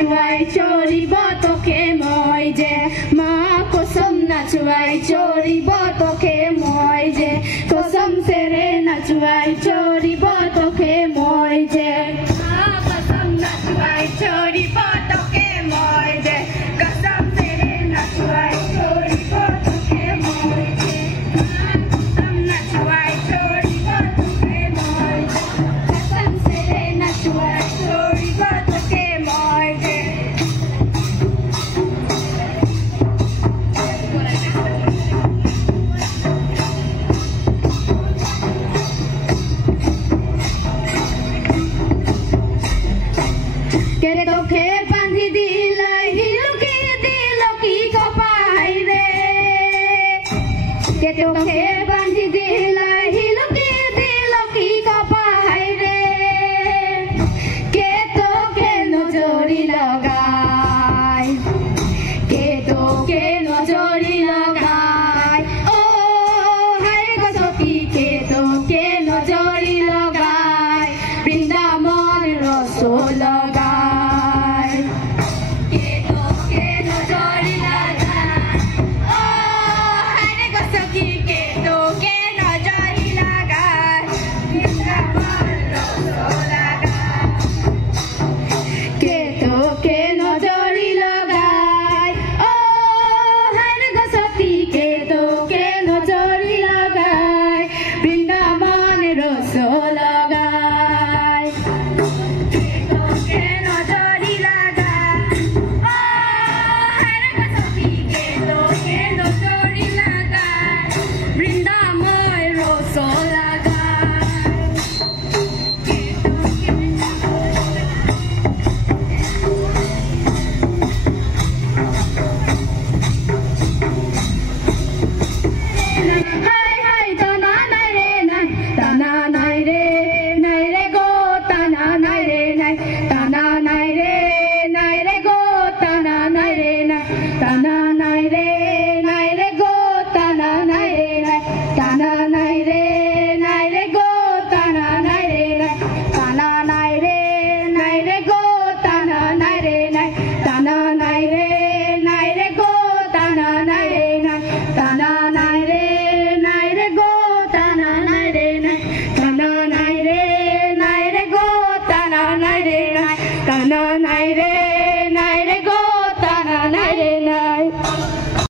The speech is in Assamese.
নাচুৱাই চৰিব তোকে মই যে মা কসম নাচুৱাই চৰিব তোকে মই যে কসম সেৰে নাচুৱাই চৰিব তোকে মই যে মা কসম নাচুৱাই চৰিব তোকে মই যে কসম সেৰে নাচুৱাই চৰিব তোকে মই যে কসম নাচুৱাই চৰিব তোকে মই কসম সেৰে নাচুৱাই চৰিব তোকে মই যে কেরে তোকে বাঁধি দিল হিলুকি দিল কি কপাই রে কে তোকে